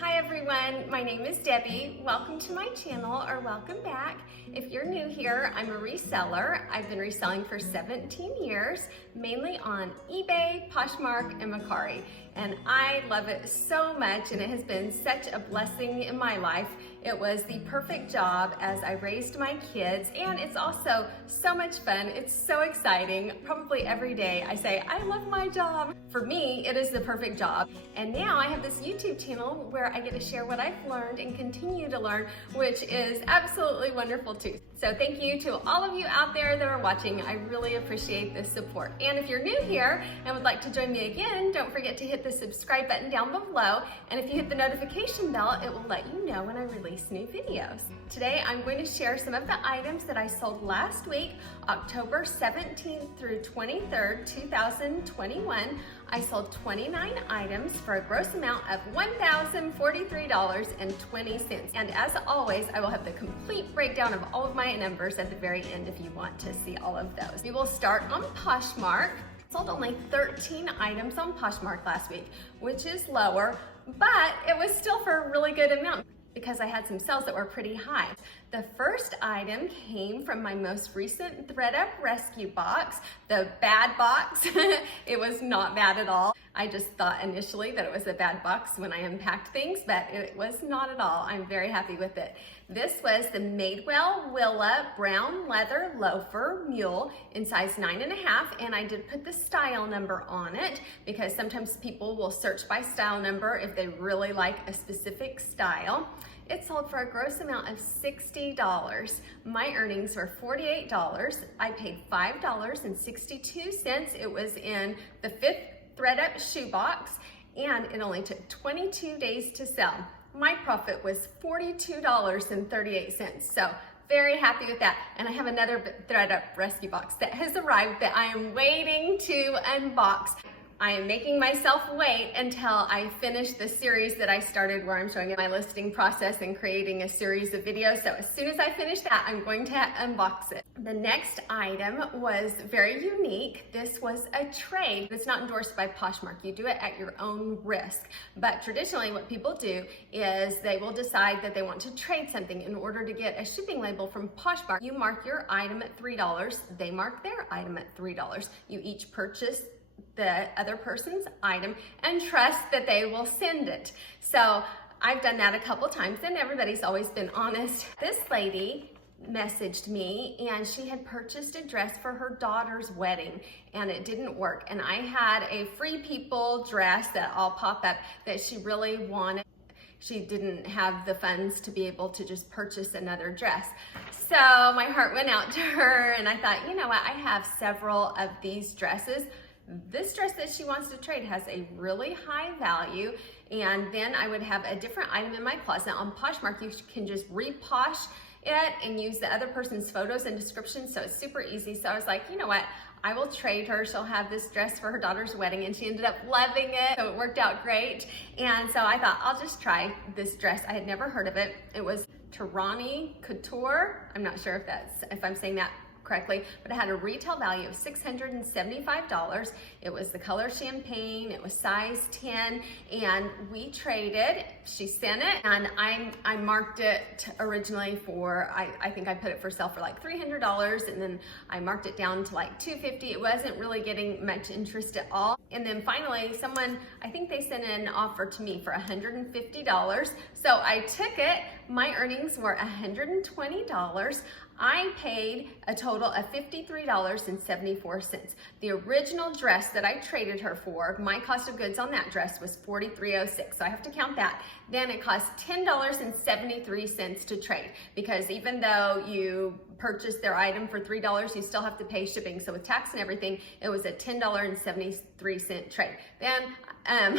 Hi everyone, my name is Debbie. Welcome to my channel, or welcome back. If you're new here, I'm a reseller. I've been reselling for 17 years, mainly on eBay, Poshmark, and Mercari. And I love it so much, and it has been such a blessing in my life. It was the perfect job as I raised my kids, and it's also so much fun. It's so exciting. Probably every day I say, I love my job. For me, it is the perfect job. And now I have this YouTube channel where I get to share what I've learned and continue to learn, which is absolutely wonderful too. So thank you to all of you out there that are watching. I really appreciate this support. And if you're new here and would like to join me again, don't forget to hit the subscribe button down below. And if you hit the notification bell, it will let you know when I release new videos. Today, I'm going to share some of the items that I sold last week, October 17th through 23rd, 2021. I sold 29 items for a gross amount of $1,043.20. And as always, I will have the complete breakdown of all of my numbers at the very end if you want to see all of those. We will start on Poshmark. Sold only 13 items on Poshmark last week, which is lower, but it was still for a really good amount because I had some sales that were pretty high. The first item came from my most recent ThreadUp rescue box, the bad box. It was not bad at all. I just thought initially that it was a bad box when I unpacked things, but it was not at all. I'm very happy with it. This was the Madewell Willa brown leather loafer mule in size 9.5, and I did put the style number on it because sometimes people will search by style number if they really like a specific style. It sold for a gross amount of $60. My earnings were $48. I paid $5.62. It was in the 5th ThreadUp shoebox, and it only took 22 days to sell. My profit was $42.38. So very happy with that. And I have another ThreadUp rescue box that has arrived that I am waiting to unbox. I am making myself wait until I finish the series that I started where I'm showing you my listing process and creating a series of videos. So as soon as I finish that, I'm going to unbox it. The next item was very unique. This was a trade. It's not endorsed by Poshmark. You do it at your own risk. But traditionally what people do is they will decide that they want to trade something. In order to get a shipping label from Poshmark, you mark your item at $3. They mark their item at $3. You each purchase the other person's item and trust that they will send it. So I've done that a couple times and everybody's always been honest. This lady messaged me and she had purchased a dress for her daughter's wedding and it didn't work. And I had a Free People dress that I'll pop up that she really wanted. She didn't have the funds to be able to just purchase another dress. So my heart went out to her and I thought, you know what, I have several of these dresses. This dress that she wants to trade has a really high value, and then I would have a different item in my closet. On Poshmark, you can just reposh it and use the other person's photos and descriptions, so it's super easy. So I was like, you know what, I will trade her. She'll have this dress for her daughter's wedding, and she ended up loving it, so it worked out great. And so I thought, I'll just try this dress. I had never heard of it. It was Tirani Couture. I'm not sure if I'm saying that correctly, but it had a retail value of $675. It was the color champagne, it was size 10, and we traded. She sent it, and I marked it originally for, I think I put it for sale for like $300, and then I marked it down to like $250. It wasn't really getting much interest at all. And then finally, someone, I think they sent an offer to me for $150. So I took it. My earnings were $120. I paid a total of $53.74. The original dress that I traded her for, my cost of goods on that dress was $43.06, so I have to count that. Then it cost $10.73 to trade, because even though you purchase their item for $3, you still have to pay shipping. So with tax and everything, it was a $10.73 trade. Then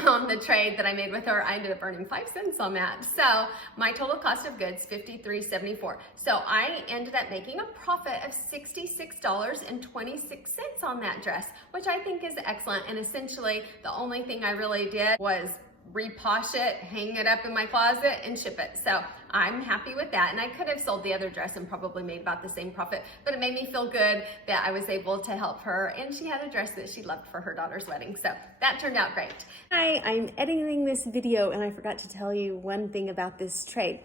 on the trade that I made with her, I ended up earning 5 cents on that. So my total cost of goods, $53.74. So I ended up making a profit of $66.26 on that dress, which I think is excellent. And essentially the only thing I really did was reposh it, hang it up in my closet, and ship it. So I'm happy with that. And I could have sold the other dress and probably made about the same profit, but it made me feel good that I was able to help her, and she had a dress that she loved for her daughter's wedding. So that turned out great. Hi, I'm editing this video and I forgot to tell you one thing about this trade.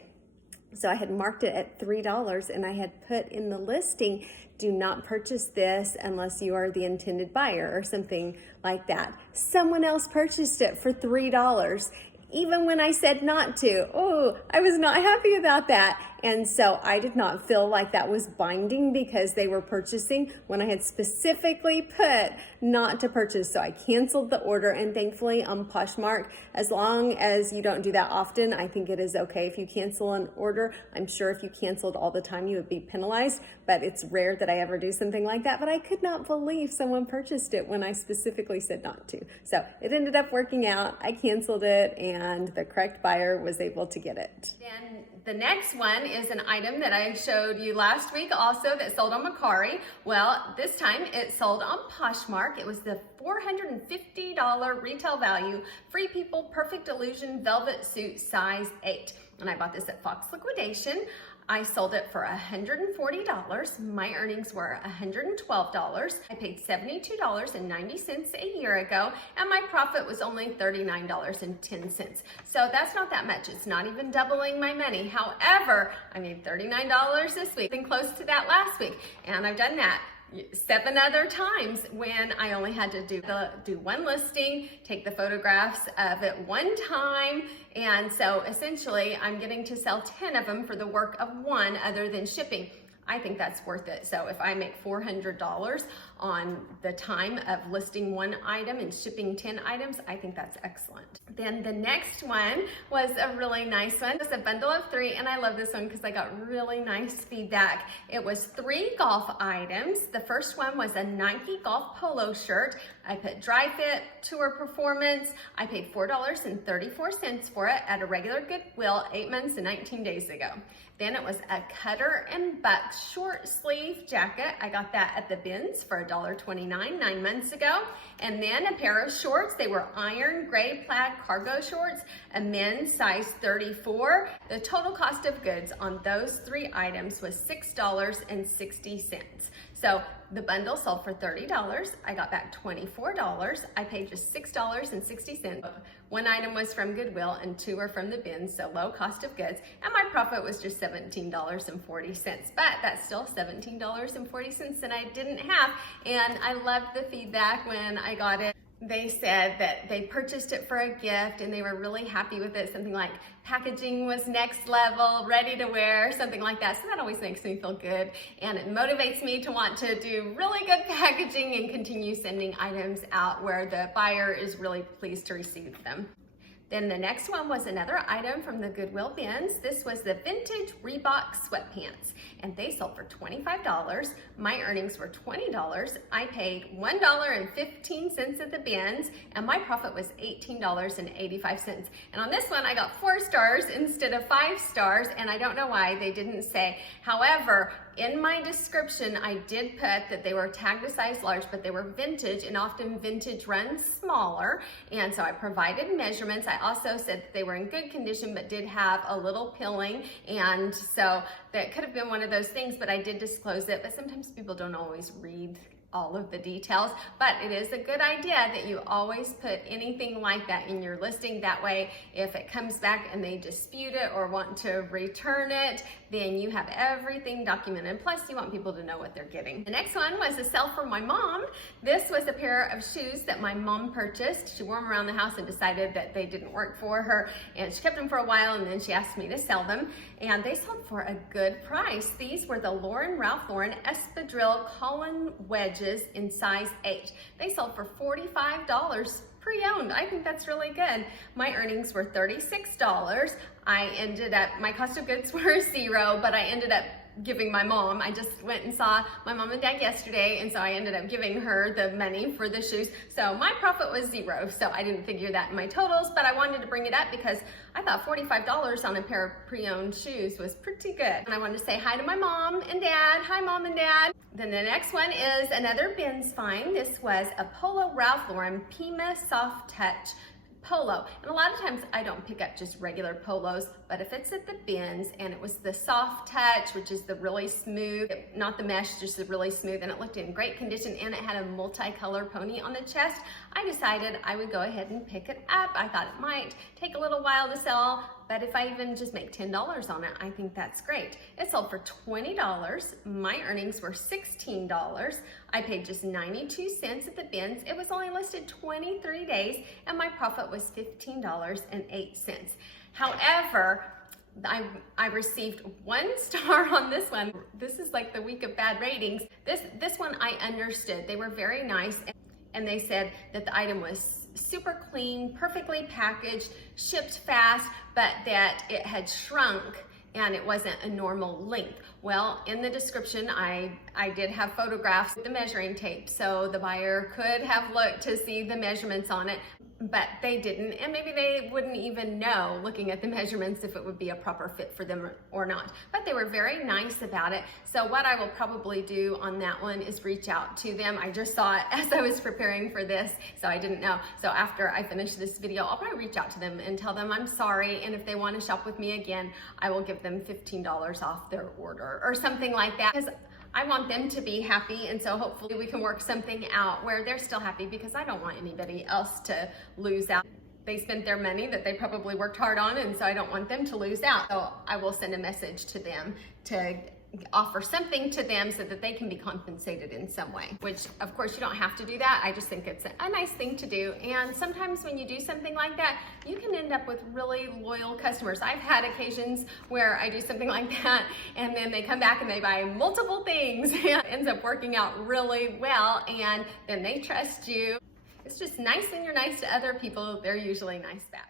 So I had marked it at $3 and I had put in the listing, do not purchase this unless you are the intended buyer or something like that. Someone else purchased it for $3, even when I said not to. Oh, I was not happy about that. And so I did not feel like that was binding because they were purchasing when I had specifically put not to purchase. So I canceled the order, and thankfully on Poshmark, as long as you don't do that often, I think it is okay if you cancel an order. I'm sure if you canceled all the time, you would be penalized, but it's rare that I ever do something like that. But I could not believe someone purchased it when I specifically said not to. So it ended up working out. I canceled it and the correct buyer was able to get it. Then the next one is an item that I showed you last week also that sold on Mercari. Well, this time it sold on Poshmark. It was the $450 retail value, Free People Perfect Illusion Velvet Suit size 8. And I bought this at Fox Liquidation. I sold it for $140. My earnings were $112. I paid $72.90 a year ago, and my profit was only $39.10. So that's not that much. It's not even doubling my money. However, I made $39 this week and close to that last week, and I've done that 7 other times when I only had to do one listing, take the photographs of it one time, and so essentially I'm getting to sell 10 of them for the work of one other than shipping. I think that's worth it. So if I make $400 on the time of listing one item and shipping 10 items, I think that's excellent. Then the next one was a really nice one. It's a bundle of 3, and I love this one because I got really nice feedback. It was 3 golf items. The first one was a Nike golf polo shirt. I put dry fit, tour performance. I paid $4.34 for it at a regular Goodwill 8 months and 19 days ago. Then it was a Cutter and Buck short sleeve jacket. I got that at the bins for $1.29 9 months ago. And then a pair of shorts. They were iron gray plaid cargo shorts, a men's size 34. The total cost of goods on those 3 items was $6.60. So the bundle sold for $30. I got back $24. I paid just $6.60. One item was from Goodwill and 2 were from the bins, so low cost of goods. And my profit was just $17.40. But that's still $17.40 that I didn't have. And I loved the feedback when I got it. They said that they purchased it for a gift and they were really happy with it. Something like packaging was next level, ready to wear, something like that. So that always makes me feel good, and it motivates me to want to do really good packaging and continue sending items out where the buyer is really pleased to receive them. Then the next one was another item from the Goodwill bins. This was the vintage Reebok sweatpants, and they sold for $25. My earnings were $20. I paid $1.15 at the bins, and my profit was $18.85. And on this one, I got 4 stars instead of 5 stars, and I don't know why they didn't say. However, in my description, I did put that they were tagged a size large, but they were vintage, and often vintage runs smaller. And so I provided measurements. I also said that they were in good condition, but did have a little pilling. And so that could have been one of those things, but I did disclose it. But sometimes people don't always read all of the details, but it is a good idea that you always put anything like that in your listing. That way, if it comes back and they dispute it or want to return it, then you have everything documented. Plus, you want people to know what they're getting. The next one was a sell for my mom. This was a pair of shoes that my mom purchased. She wore them around the house and decided that they didn't work for her, and she kept them for a while, and then she asked me to sell them, and they sold for a good price. These were the Ralph Lauren Espadrille Colin wedges in size 8. They sold for $45 pre-owned. I think that's really good. My earnings were $36. My cost of goods were $0, but I ended up giving my mom. I just went and saw my mom and dad yesterday, and so I ended up giving her the money for the shoes. So my profit was $0. So I didn't figure that in my totals, but I wanted to bring it up because I thought $45 on a pair of pre-owned shoes was pretty good. And I wanted to say hi to my mom and dad. Hi, Mom and Dad. Then the next one is another bins find. This was a Polo Ralph Lauren Pima Soft Touch polo. And a lot of times I don't pick up just regular polos, but if it's at the bins and it was the soft touch, which is the really smooth, not the mesh, just the really smooth, and it looked in great condition and it had a multicolor pony on the chest, I decided I would go ahead and pick it up. I thought it might take a little while to sell, but if I even just make $10 on it, I think that's great. It sold for $20. My earnings were $16. I paid just 92 cents at the bins. It was only listed 23 days and my profit was $15.08. However, I received 1 star on this one. This is like the week of bad ratings. This one I understood. They were very nice and they said that the item was super clean, perfectly packaged, shipped fast, but that it had shrunk and it wasn't a normal length. Well, in the description, I did have photographs with the measuring tape, so the buyer could have looked to see the measurements on it, but they didn't, and maybe they wouldn't even know, looking at the measurements, if it would be a proper fit for them or not. But they were very nice about it. So what I will probably do on that one is reach out to them. I just saw it as I was preparing for this, so I didn't know. So after I finish this video, I'll probably reach out to them and tell them I'm sorry, and if they want to shop with me again, I will give them $15 off their order or something like that, because I want them to be happy, and so hopefully we can work something out where they're still happy, because I don't want anybody else to lose out. They spent their money that they probably worked hard on, and so I don't want them to lose out. So I will send a message to them to offer something to them so that they can be compensated in some way, which of course you don't have to do that. I just think it's a nice thing to do. And sometimes when you do something like that, you can end up with really loyal customers. I've had occasions where I do something like that and then they come back and they buy multiple things and it ends up working out really well, and then they trust you. It's just nice when you're nice to other people. They're usually nice back.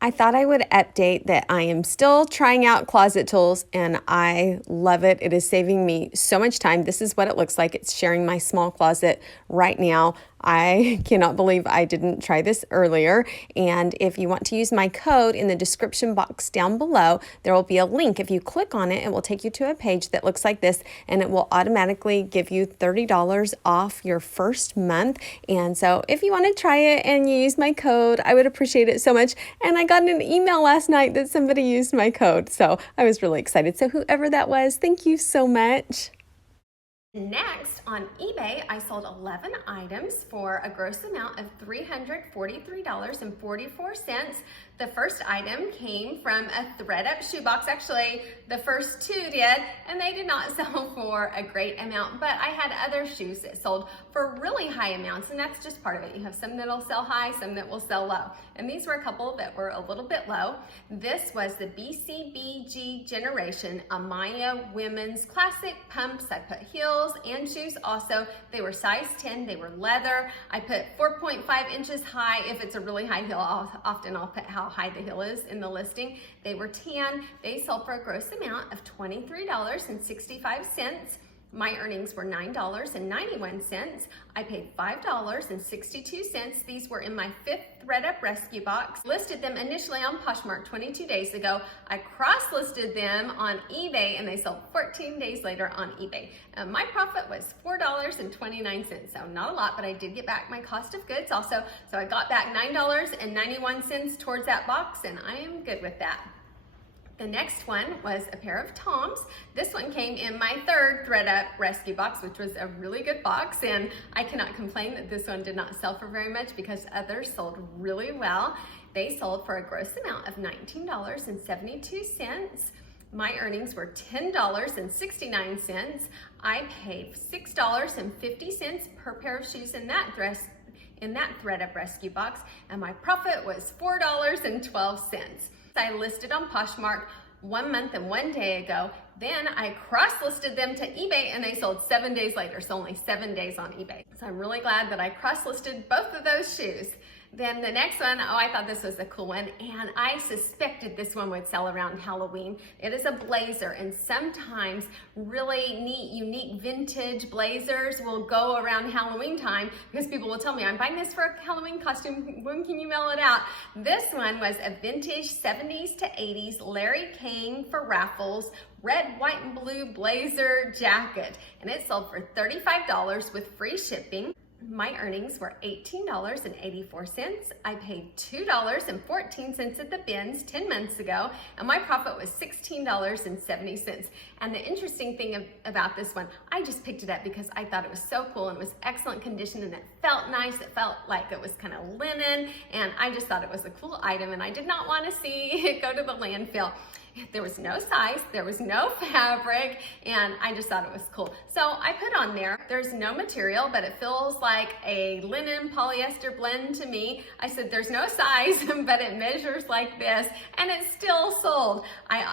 I thought I would update that I am still trying out closet tools and I love it. It is saving me so much time. This is what it looks like. It's sharing my small closet right now. I cannot believe I didn't try this earlier. And if you want to use my code in the description box down below, there will be a link. If you click on it, it will take you to a page that looks like this, and it will automatically give you $30 off your first month. And so if you want to try it and you use my code, I would appreciate it so much. And I got an email last night that somebody used my code, so I was really excited. So whoever that was, thank you so much. Next, on eBay, I sold 11 items for a gross amount of $343.44. The first item came from a thread-up shoebox. Actually, the first 2 did, and they did not sell for a great amount, but I had other shoes that sold for really high amounts, and that's just part of it. You have some that'll sell high, some that will sell low, and these were a couple that were a little bit low. This was the BCBG Generation Amaya Women's Classic Pumps. I put heels and shoes also. They were size 10, they were leather. I put 4.5 inches high. If it's a really high heel, often I'll put how high the heel is in the listing. They were tan. They sold for a gross amount of $23.65. My earnings were $9.91. I paid $5.62. These were in my 5th thread-up rescue box. Listed them initially on Poshmark 22 days ago. I cross-listed them on eBay and they sold 14 days later on eBay. My profit was $4.29, so not a lot, but I did get back my cost of goods also. So I got back $9.91 towards that box, and I am good with that. The next one was a pair of Toms. This one came in my 3rd thread-up rescue box, which was a really good box, and I cannot complain that this one did not sell for very much because others sold really well. They sold for a gross amount of $19.72. My earnings were $10.69. I paid $6.50 per pair of shoes in that thread-up rescue box, and my profit was $4.12. I listed on Poshmark 1 month and 1 day ago. Then I cross-listed them to eBay and they sold 7 days later, so only 7 days on eBay. So I'm really glad that I cross-listed both of those shoes. Then the next one, I thought this was a cool one, and I suspected this one would sell around Halloween. It is a blazer, and sometimes really neat, unique vintage blazers will go around Halloween time because people will tell me, I'm buying this for a Halloween costume, when can you mail it out? This one was a vintage 70s to 80s Larry King for raffles, red, white, and blue blazer jacket, and it sold for $35 with free shipping. My earnings were $18.84. I paid $2.14 at the bins 10 months ago, and my profit was $16.70. And the interesting thing about this one, I just picked it up because I thought it was so cool and it was excellent condition and it felt nice. It felt like it was kind of linen, and I just thought it was a cool item, and I did not want to see it go to the landfill. There was no size, there was no fabric, and I just thought it was cool. So I put on there's no material, but it feels like a linen polyester blend to me. I said there's no size, but it measures like this, and it's still sold.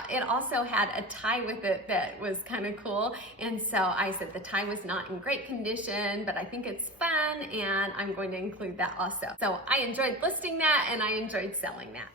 It also had a tie with it that was kind of cool, and so I said the tie was not in great condition, but I think it's fun, and I'm going to include that also. So I enjoyed listing that, and I enjoyed selling that.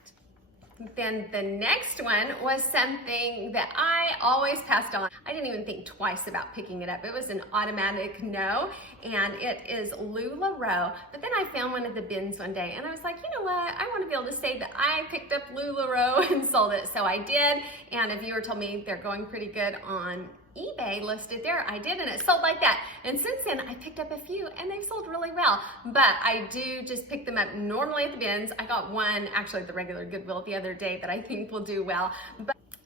Then the next one was something that I always passed on. I didn't even think twice about picking it up. It was an automatic no, and it is LuLaRoe. But then I found one at the bins one day, and I was like, you know what? I want to be able to say that I picked up LuLaRoe and sold it. So I did, and a viewer told me they're going pretty good on eBay listed there. I did, and it sold like that. And since then, I picked up a few, and they've sold really well. But I do just pick them up normally at the bins. I got one actually at the regular Goodwill the other day that I think will do well.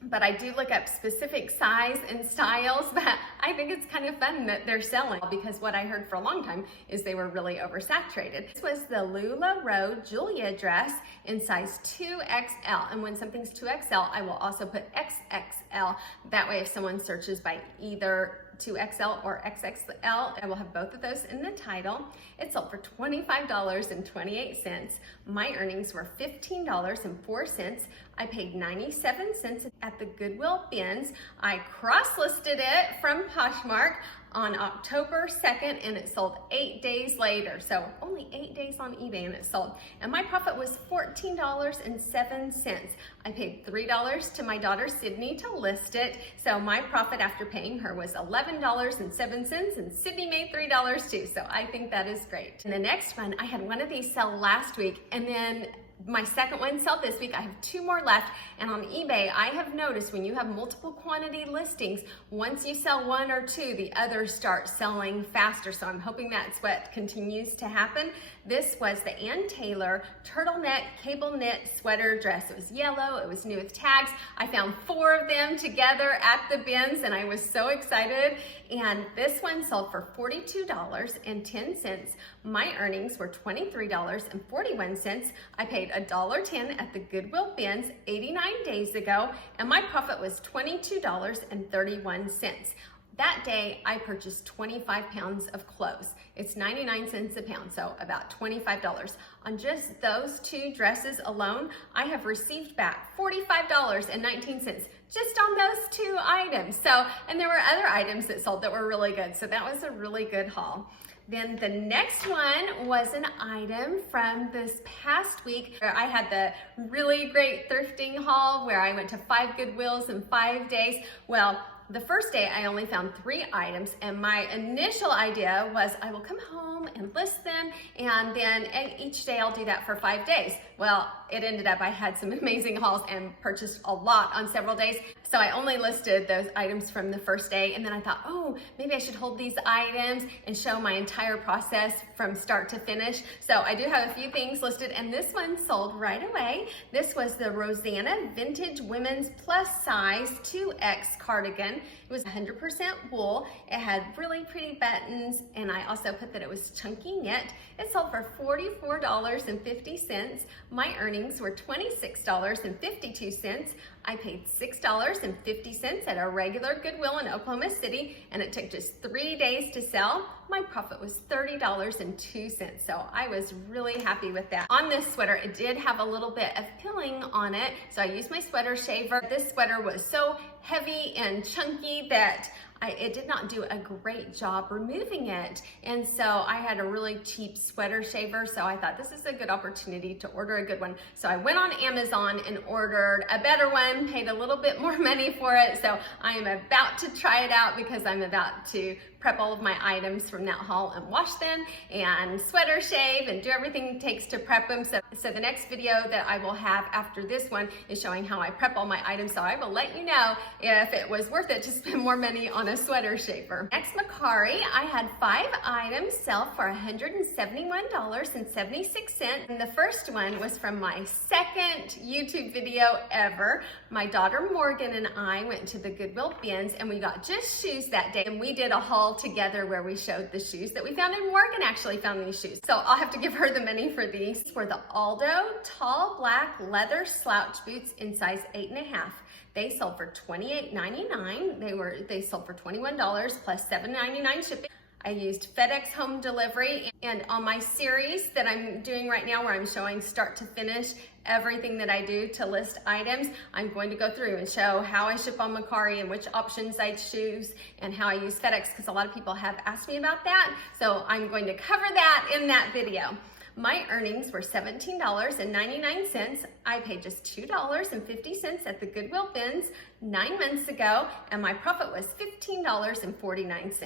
But I do look up specific size and styles, but I think it's kind of fun that they're selling, because what I heard for a long time is they were really oversaturated. This was the LuLaRoe Julia dress in size 2XL, and when something's 2XL, I will also put XXL. That way if someone searches by either 2XL or XXL, I will have both of those in the title. It sold for $25.28. My earnings were $15.04. I paid 97 cents at the Goodwill bins. I cross-listed it from Poshmark on October 2nd, and it sold 8 days later. So only 8 days on eBay and it sold. And my profit was $14.07. I paid $3 to my daughter Sydney to list it. So my profit after paying her was $11.07, and Sydney made $3 too. So I think that is great. And the next one, I had one of these sell last week, and then my second one sold this week. I have 2 more left, and on eBay I have noticed when you have multiple quantity listings, once you sell 1 or 2, the others start selling faster. So I'm hoping that's what continues to happen. This was the Ann Taylor turtleneck cable knit sweater dress. It was yellow, it was new with tags. I found 4 of them together at the bins, and I was so excited. And this one sold for $42.10. My earnings were $23.41. I paid $1.10 at the Goodwill bins 89 days ago, and my profit was $22.31. That day, I purchased 25 pounds of clothes. It's 99 cents a pound, so about $25. On just those 2 dresses alone, I have received back $45.19 just on those 2 items. So, and there were other items that sold that were really good, so that was a really good haul. Then the next one was an item from this past week. I had the really great thrifting haul where I went to 5 Goodwills in 5 days. Well, the first day I only found 3 items, and my initial idea was I will come home and list them, and then each day I'll do that for 5 days. Well, it ended up I had some amazing hauls and purchased a lot on several days. So I only listed those items from the first day, and then I thought, oh, maybe I should hold these items and show my entire process from start to finish. So I do have a few things listed, and this one sold right away. This was the Rosanna Vintage Women's Plus Size 2X cardigan. It was 100% wool. It had really pretty buttons, and I also put that it was chunky knit. It sold for $44.50. My earnings were $26.52. I paid $6.50 at a regular Goodwill in Oklahoma City, and it took just 3 days to sell. My profit was $30.02, so I was really happy with that. On this sweater, it did have a little bit of pilling on it, so I used my sweater shaver. This sweater was so heavy and chunky that it did not do a great job removing it, and so I had a really cheap sweater shaver, so I thought this is a good opportunity to order a good one. So I went on Amazon and ordered a better one, paid a little bit more money for it, so I am about to try it out because I'm about to prep all of my items from that haul and wash them and sweater shave and do everything it takes to prep them. So the next video that I will have after this one is showing how I prep all my items. So I will let you know if it was worth it to spend more money on a sweater shaver. Next, Mercari, I had 5 items sell for $171.76. And the first one was from my second YouTube video ever. My daughter Morgan and I went to the Goodwill bins and we got just shoes that day. And we did a haul together where we showed the shoes that we found, and Morgan actually found these shoes. So I'll have to give her the money for these. These were the Aldo tall black leather slouch boots in size 8.5. They sold for $28.99. They sold for $21 plus $7.99 shipping. I used FedEx home delivery, and on my series that I'm doing right now where I'm showing start to finish everything that I do to list items, I'm going to go through and show how I ship on Mercari and which options I choose and how I use FedEx, because a lot of people have asked me about that. So I'm going to cover that in that video. My earnings were $17.99. I paid just $2.50 at the Goodwill bins 9 months ago, and my profit was $15.49.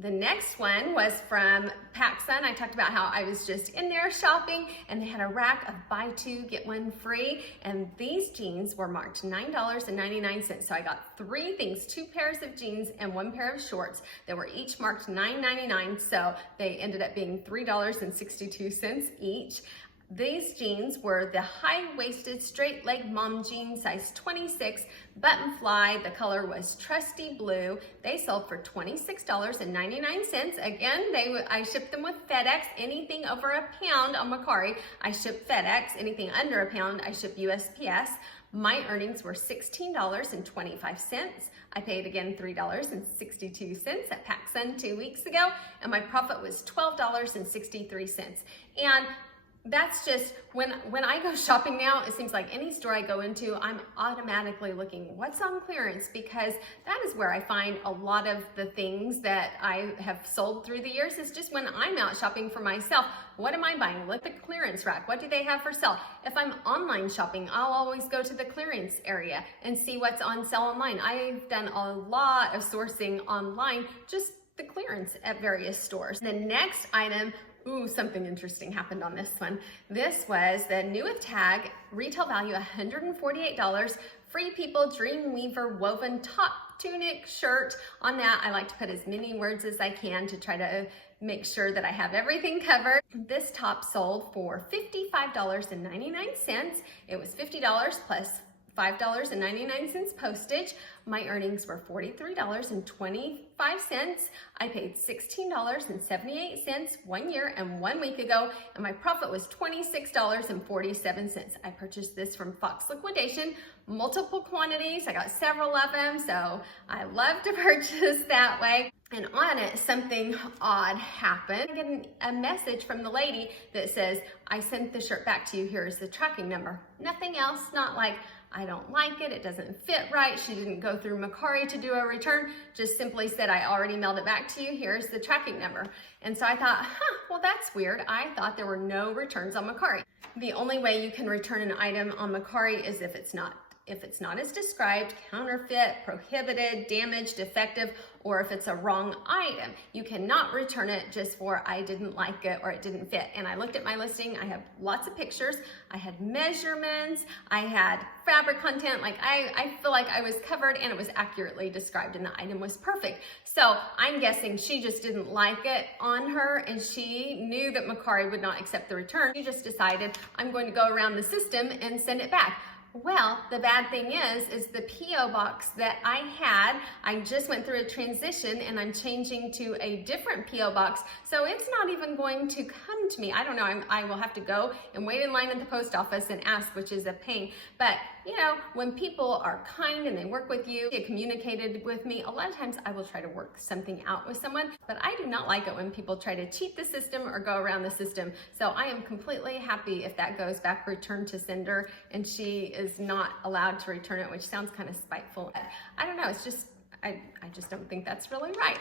The next one was from PacSun. I talked about how I was just in there shopping and they had a rack of buy 2, get 1 free. And these jeans were marked $9.99. So I got 3 things, 2 pairs of jeans and 1 pair of shorts that were each marked $9.99. So they ended up being $3.62 each. These jeans were the high-waisted straight leg mom jean, size 26, button fly. The color was trusty blue. They sold for $26.99. Again, I shipped them with FedEx. Anything over a pound on Mercari, I ship FedEx. Anything under a pound, I ship USPS. My earnings were $16.25. I paid again $3.62 at PacSun 2 weeks ago, and my profit was $12.63. And that's just, when I go shopping now, it seems like any store I go into, I'm automatically looking what's on clearance, because that is where I find a lot of the things that I have sold through the years. Is just when I'm out shopping for myself, what am I buying? Look at the clearance rack. What do they have for sale? If I'm online shopping, I'll always go to the clearance area and see what's on sale online. I've done a lot of sourcing online, just the clearance at various stores. The next item, ooh, something interesting happened on this one. This was the new with tag, retail value $148, Free People Dreamweaver woven top tunic shirt. On that, I like to put as many words as I can to try to make sure that I have everything covered. This top sold for $55.99. It was $50 plus $5.99 postage. My earnings were $43.25. I paid $16.78 1 year and 1 week ago, and my profit was $26.47. I purchased this from Fox Liquidation, multiple quantities. I got several of them, so I love to purchase that way. And on it, something odd happened. I get a message from the lady that says, I sent the shirt back to you, here's the tracking number. Nothing else, not like, I don't like it, it doesn't fit right, she didn't go through Mercari to do a return, just simply said, I already mailed it back to you, here's the tracking number. And so I thought, well, that's weird. I thought there were no returns on Mercari. The only way you can return an item on Mercari is if it's not as described, counterfeit, prohibited, damaged, defective, or if it's a wrong item. You cannot return it just for I didn't like it or it didn't fit. And I looked at my listing, I have lots of pictures, I had measurements, I had fabric content, like I feel like I was covered and it was accurately described and the item was perfect. So I'm guessing she just didn't like it on her and she knew that Mercari would not accept the return. She just decided, I'm going to go around the system and send it back. Well, the bad thing is the P.O. box that I had, I just went through a transition and I'm changing to a different P.O. box. So it's not even going to come to me. I don't know, I will have to go and wait in line at the post office and ask, which is a pain. But you know, when people are kind and they work with you, they communicated with me, a lot of times I will try to work something out with someone, but I do not like it when people try to cheat the system or go around the system. So I am completely happy if that goes back, return to sender, and she is not allowed to return it, which sounds kind of spiteful. I don't know, it's just, I just don't think that's really right.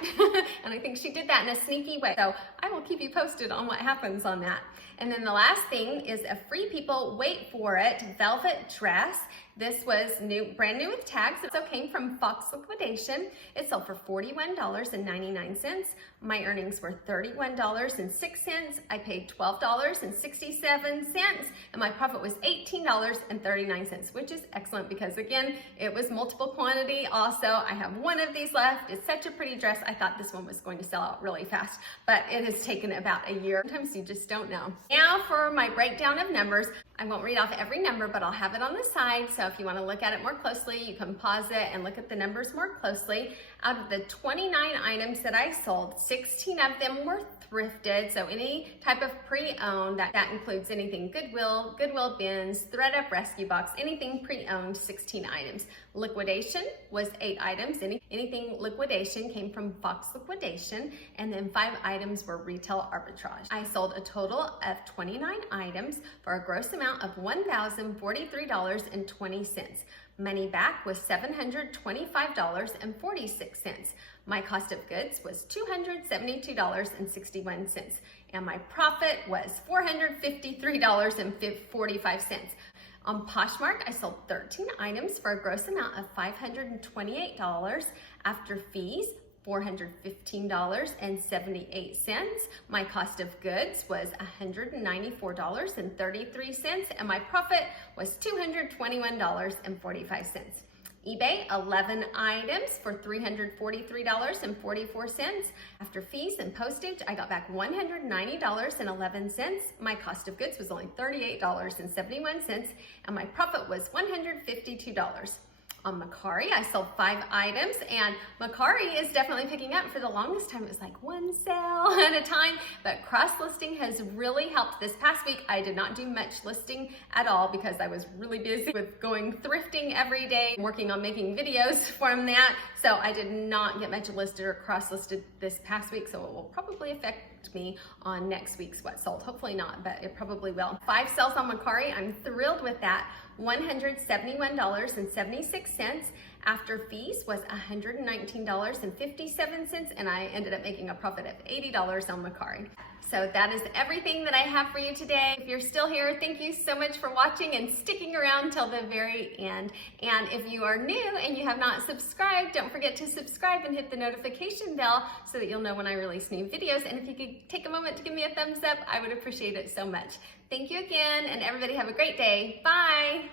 And I think she did that in a sneaky way. So I will keep you posted on what happens on that. And then the last thing is a Free People, wait for it, velvet dress. This was brand new with tags. It also came from Fox Liquidation. It sold for $41.99. My earnings were $31.06. I paid $12.67, and my profit was $18.39, which is excellent because again, it was multiple quantity. Also, I have one of these left. It's such a pretty dress. I thought this one was going to sell out really fast, but it has taken about a year. Sometimes you just don't know. Now for my breakdown of numbers. I won't read off every number, but I'll have it on the side. So if you want to look at it more closely, you can pause it and look at the numbers more closely. Out of the 29 items that I sold, 16 of them were thrifted. So any type of pre-owned, that includes anything Goodwill bins, thread-up rescue box, anything pre-owned, 16 items. Liquidation was 8 items. Anything liquidation came from Fox Liquidation, and then 5 items were retail arbitrage. I sold a total of 29 items for a gross amount of $1,043.20. Money back was $725.46. My cost of goods was $272.61, and my profit was $453.45. On Poshmark, I sold 13 items for a gross amount of $528. After fees, $415.78. My cost of goods was $194.33, and my profit was $221.45. eBay, 11 items for $343.44. After fees and postage, I got back $190.11. My cost of goods was only $38.71, and my profit was $152. On Mercari, I sold 5 items, and Mercari is definitely picking up. For the longest time, it was like one sale at a time, but cross-listing has really helped. This past week, I did not do much listing at all because I was really busy with going thrifting every day, working on making videos from that, so I did not get much listed or cross-listed this past week, so it will probably affect me on next week's what sold. Hopefully not, but it probably will. 5 sales on Mercari, I'm thrilled with that. $171.76. After fees was $119.57, and I ended up making a profit of $80 on Mercari. So that is everything that I have for you today. If you're still here, thank you so much for watching and sticking around till the very end. And if you are new and you have not subscribed, don't forget to subscribe and hit the notification bell so that you'll know when I release new videos. And if you could take a moment to give me a thumbs up, I would appreciate it so much. Thank you again, and everybody have a great day. Bye.